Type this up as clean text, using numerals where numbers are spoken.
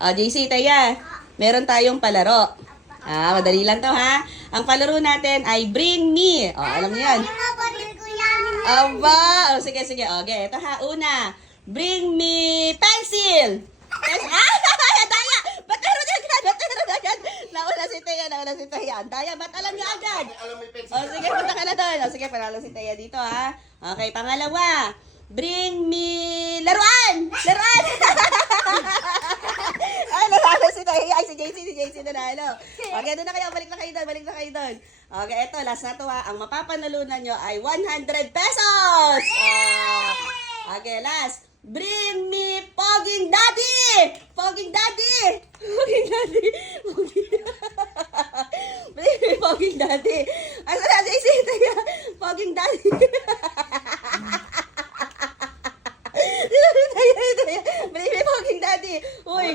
JC, Taya, meron tayong palaro. Madali lang to ha. Ang palaro natin ay Bring Me. Alam niyo yan. Aba, sige. Okay, ito ha. Una, Bring Me Pencil. Daya, ba't meron agad? Nauna si Taya. Daya, ba't alam niya agad? Sige, punta ka na doon. Sige, panalo si Taya dito ha. Okay, pangalawa, Bring Me Laruan. Ay, nanalo si Taya. Ay, si JC nanalo. Okay, doon na kayo. Balik na kayo doon. Okay, eto, last na to ha. Ang mapapanalunan nyo ay 100 pesos. Okay, last. Bring me Poging Daddy! Bring me Poging Daddy. Asa na, JC? Taya, Poging Daddy. Taya. Bring me Poging Daddy. Uy.